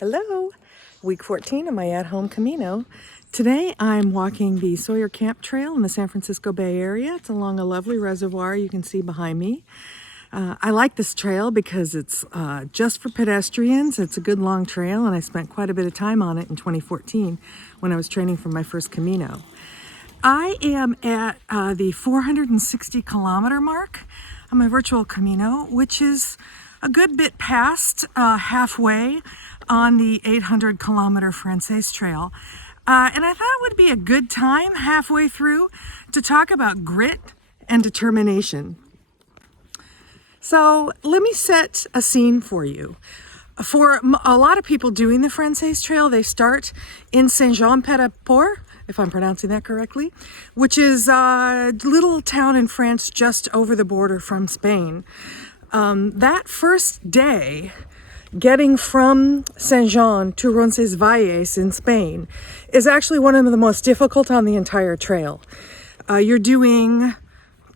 Hello, week 14 of my at-home Camino. Today I'm walking the Sawyer Camp Trail in the San Francisco Bay Area. It's along a lovely reservoir you can see behind me. I like this trail because it's just for pedestrians. It's a good long trail, and I spent quite a bit of time on it in 2014 when I was training for my first Camino. I am at the 460 kilometer mark on my virtual Camino, which is a good bit past halfway on the 800 kilometer Frances trail. And I thought it would be a good time halfway through to talk about grit and determination. So let me set a scene for you. For a lot of people doing the Frances trail, they start in Saint-Jean-Pied-de-Port, if I'm pronouncing that correctly, which is a little town in France just over the border from Spain. That first day, getting from Saint-Jean to Roncesvalles in Spain is actually one of the most difficult on the entire trail. You're doing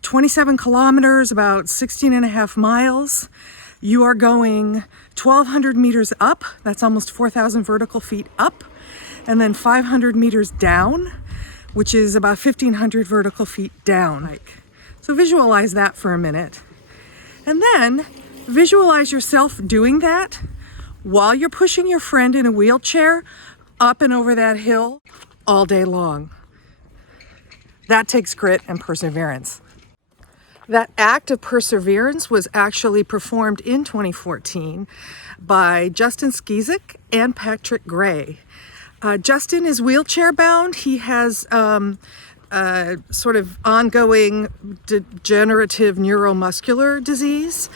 27 kilometers, about 16 and a half miles. You are going 1,200 meters up, that's almost 4,000 vertical feet up, and then 500 meters down, which is about 1,500 vertical feet down. So visualize that for a minute. And then visualize yourself doing that while you're pushing your friend in a wheelchair up and over that hill all day long. That takes grit and perseverance. That act of perseverance was actually performed in 2014 by Justin Skeesuck and Patrick Gray. Justin is wheelchair bound. He has sort of ongoing degenerative neuromuscular disease.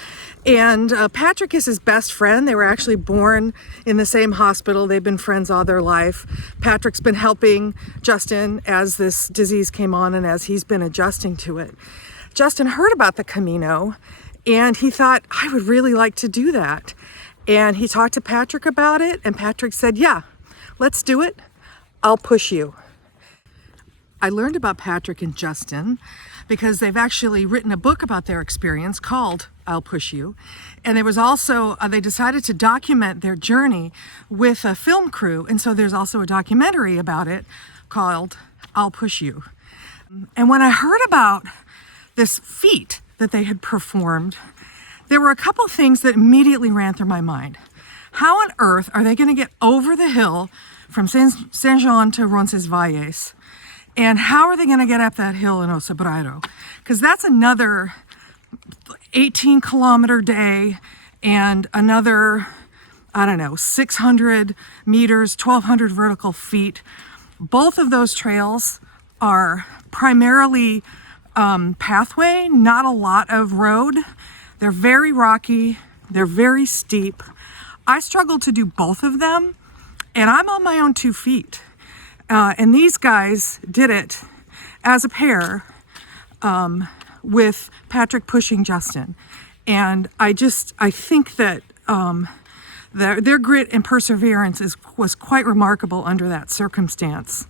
And Patrick is his best friend. They were actually born in the same hospital. They've been friends all their life. Patrick's been helping Justin as this disease came on and as he's been adjusting to it. Justin heard about the Camino and he thought, I would really like to do that. And he talked to Patrick about it, and Patrick said, yeah, let's do it. I'll push you. I learned about Patrick and Justin because they've actually written a book about their experience called I'll Push You. And there was also, they decided to document their journey with a film crew. And so there's also a documentary about it called I'll Push You. And when I heard about this feat that they had performed, there were a couple things that immediately ran through my mind. How on earth are they going to get over the hill from Saint-Jean to Roncesvalles? And how are they going to get up that hill in Osobreiro? Because that's another 18 kilometer day and another, 600 meters, 1,200 vertical feet. Both of those trails are primarily pathway, not a lot of road. They're very rocky, they're very steep. I struggled to do both of them, and I'm on my own 2 feet. And these guys did it as a pair with Patrick pushing Justin. And I think that their grit and perseverance was quite remarkable under that circumstance.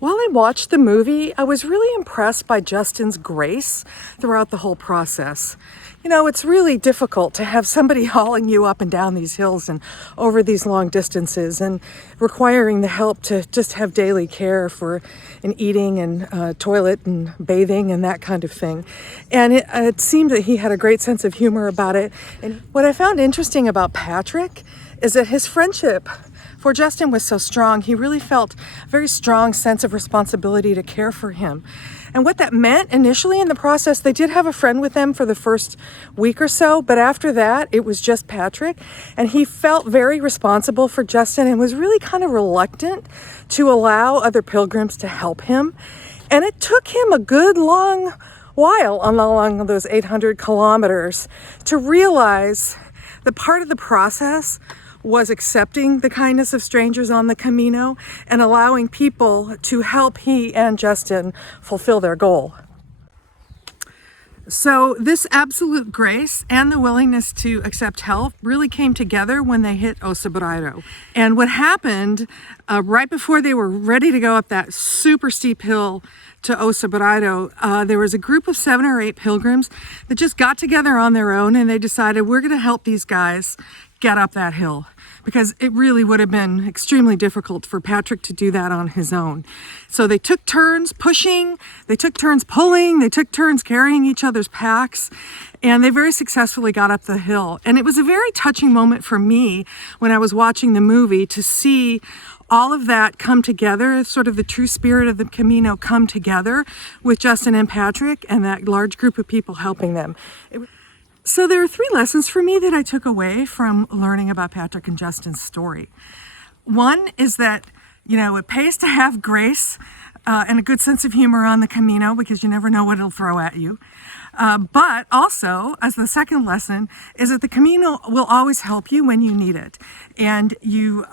While I watched the movie, I was really impressed by Justin's grace throughout the whole process. You know, it's really difficult to have somebody hauling you up and down these hills and over these long distances and requiring the help to just have daily care for and eating and toilet and bathing and that kind of thing. And it seemed that he had a great sense of humor about it. And what I found interesting about Patrick is that his friendship for Justin was so strong. He really felt a very strong sense of responsibility to care for him. And what that meant initially in the process, they did have a friend with them for the first week or so, but after that, it was just Patrick. And he felt very responsible for Justin and was really kind of reluctant to allow other pilgrims to help him. And it took him a good long while along those 800 kilometers to realize that part of the process was accepting the kindness of strangers on the Camino and allowing people to help he and Justin fulfill their goal. So this absolute grace and the willingness to accept help really came together when they hit Osobreiro. And what happened right before they were ready to go up that super steep hill to Osobreiro, there was a group of 7 or 8 pilgrims that just got together on their own, and they decided, we're going to help these guys get up that hill, because it really would have been extremely difficult for Patrick to do that on his own. So they took turns pushing, they took turns pulling, they took turns carrying each other's packs, and they very successfully got up the hill. And it was a very touching moment for me when I was watching the movie to see all of that come together, sort of the true spirit of the Camino come together with Justin and Patrick and that large group of people helping them. So there are 3 lessons for me that I took away from learning about Patrick and Justin's story. One is that, it pays to have grace and a good sense of humor on the Camino, because you never know what it'll throw at you. But also, as the second lesson, is that the Camino will always help you when you need it. And you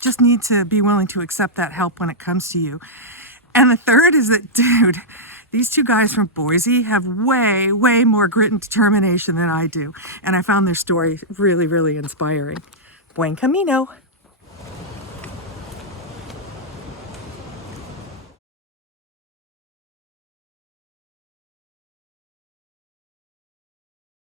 just need to be willing to accept that help when it comes to you. And the third is that, dude, these 2 guys from Boise have way, way more grit and determination than I do. And I found their story really, really inspiring. Buen Camino.